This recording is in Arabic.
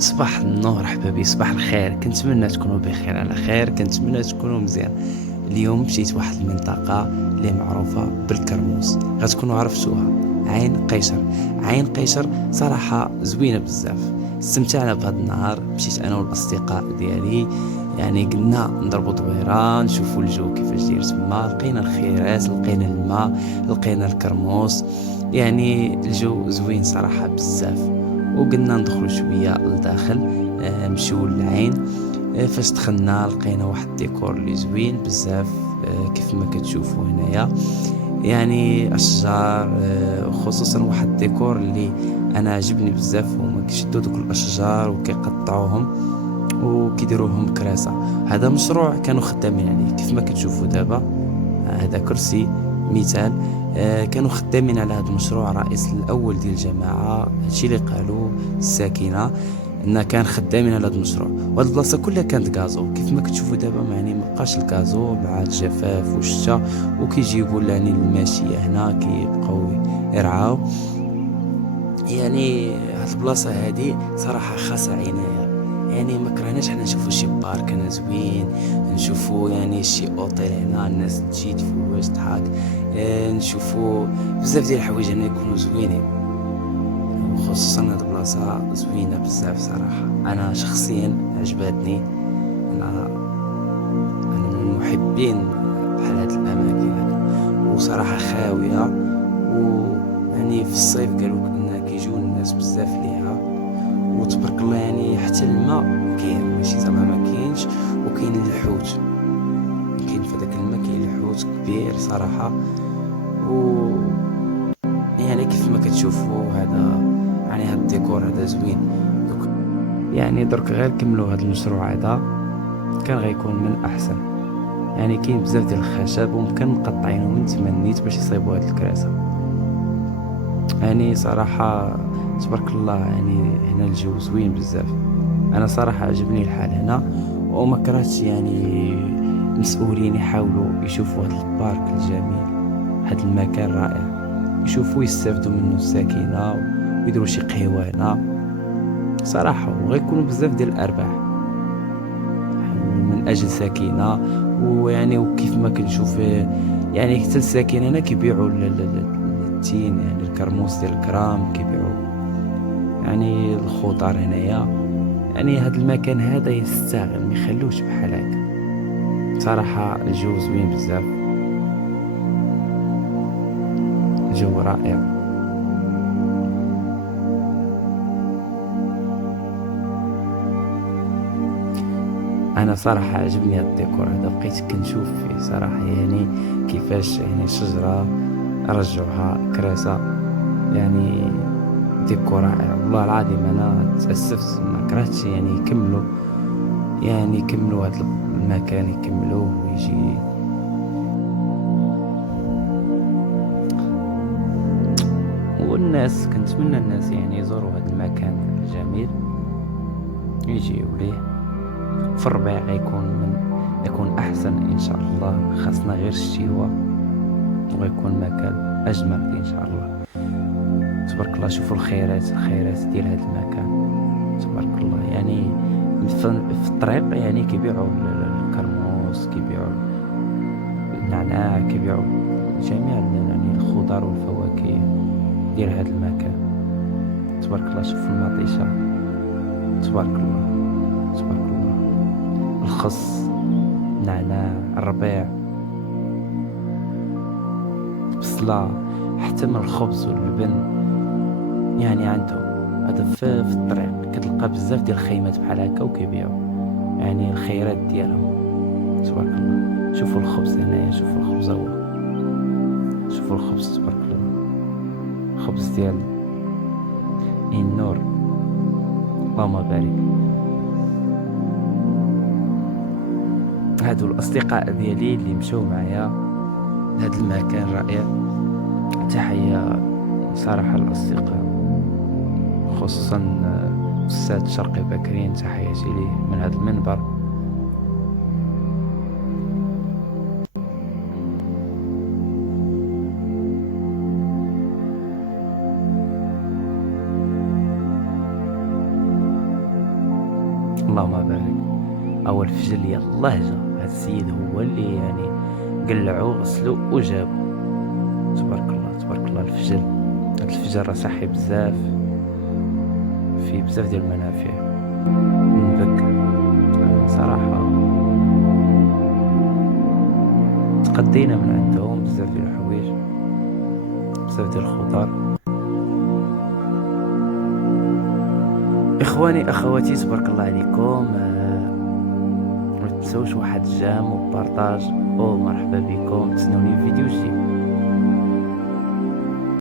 صباح النور حبابي، صباح الخير، كنتمنى تكونوا بخير على خير، كنتمنى تكونوا مزيان. اليوم مشيت واحد المنطقة اللي معروفة بالكرموس، غتكونوا عرفتوها. عين قيشر. عين قيشر صراحة زوينة بزاف، استمتعنا بهذا النهار. مشيت انا والاصدقاء ديالي، يعني قلنا نضربوا دويرة نشوفوا الجو كيفاش داير تما. لقينا الخيرات، لقينا الماء، لقينا الكرموس، يعني الجو زوين صراحة بزاف. وقلنا ندخلوا شويه لداخل، نمشيو للعين. فاش دخلنا لقينا واحد الديكور اللي زوين بزاف، كيف ما كتشوفوا هنايا، يعني اشجار، وخصوصا واحد الديكور اللي انا عجبني بزاف. هما كيشدوا دوك الاشجار وكيقطعوهم وكيديروهم كراسه. هذا مشروع كانوا خدامين عليه كيف ما كتشوفوا دابا. هذا كرسي مثال. كانوا خدامين على هذا المشروع. الرئيس الاول ديال الجماعه هادشي اللي قالوا الساكنه، ان كان خدامين على هذا المشروع. وهاد البلاصه كلها كانت غازو كيف ما كتشوفوا دابا، يعني مابقاش الغازو مع الجفاف والشتا، وكيجيبوا يعني الماشيه هنا كيبقاو يرعاو. يعني هاد البلاصه هادي صراحه خاصه عنايه. يعني ما كرهناش حنا نشوفوا شي بارك هنا زوين، نشوفوا يعني شي اوتيل هنا الناس تجي تفوج تضحك، نشوفوا بزاف ديال الحوايج هنا يكونوا زوينين. وخصوصا هاد البلاصه زوينه بزاف صراحه، انا شخصيا عجبتني. انا من محبين بحال هاد الاماكن هادو. وصراحه خاويه، ويعني في الصيف قالوا ان كيجيو الناس بزاف ليها. وتبارك الله يعني حتى الماء كاين، ماشي زعما ما كاينش. وكاين الحوت، كاين في داك الماء كاين الحوت كبير صراحه. و يعني كيف ما كتشوفوا هذا، يعني هذا الديكور هذا زوين. دوك يعني درك غير كملوا هذا المشروع هذا كان غيكون من احسن. يعني كاين بزاف ديال الخشب وممكن مقطعينه من تمنيت باش يصايبوا هذه الكراسه. يعني صراحه تبارك الله، يعني هنا الجو زوين بزاف. انا صراحه عجبني الحال هنا، وما كرهتش يعني المسؤولين يحاولوا يشوفوا هذا البارك الجميل، هذا المكان رائع، يشوفوا يستافدوا منه الساكنه ويديروا شي قهوه هنا صراحه. وغيكونوا بزاف ديال الارباح من اجل ساكنه. ويعني وكيف ما كنشوف، يعني حتى الساكنه هنا كيبيعوا التين، يعني الكرموس ديال الكرام كيبيعوا، يعني الخضار هنايا. يعني هذا المكان هذا يستاهل، ما يخلوش بحال هكا. صراحة الجو زوين بزاف، جو رائع. انا صراحة عجبني هذا الديكور هذا، بقيت كنشوف فيه صراحة، يعني كيفاش يعني شجرة رجعوها كراسة، يعني ديكور رائع والله العظيم. انا تأسفت ما كرهتش يعني يكملوا، يعني يكملوا هذا المكان يكملوه ويجي. والناس كنتمنى الناس يعني يزوروا هذا المكان الجميل، يجيو ليه في الربيع. يكون احسن ان شاء الله. خاصنا غير الشتيوة ويكون مكان اجمل ان شاء الله. تبارك الله، شوفوا الخيرات ديال هذا المكان. تبارك الله، يعني في الطريق يعني كيبيعوا الكرموس، كيبيعوا النعناع، كيبيعوا جميع يعني الخضار والفواكه ديال هذا المكان. تبارك الله، شوفوا المطيشة، تبارك الله، تبارك الله، الخس، النعناع، الربيع، البصلة، حتى من الخبز واللبن. يعني عندهم هذا في الطريق كتلقى بزاف ديال الخيمات بحال هكا وكيبيعوا يعني الخيرات ديالهم. تبارك الله، شوفوا الخبز هنايا، شوفوا الخبز هو، شوفوا الخبز تبارك الله، الخبز ديال النور، اللهم بارك. هادو الاصدقاء ديالي اللي مشاو معايا لهذا المكان رائع. تحية صراحة للاصدقاء، خصوصا أستاذ شرقي بكرين، تحياتي ليه من هذا المنبر. اللهم بارك. اول الفجر يلاه جا هاد السيد هو اللي يعني قلعو غسلو وجابو. تبارك الله تبارك الله. الفجر، هاد الفجر راه صحي بزاف، فيه بزاف ديال المنافع. نبك صراحة تقدينا من عندهم بزاف ديال الحوايج، بزاف ديال الخضر. اخواني اخواتي تبارك الله عليكم، ما تنسوش واحد جام وبارطاج. مرحبا بكم، تسنوني في فيديو جديد.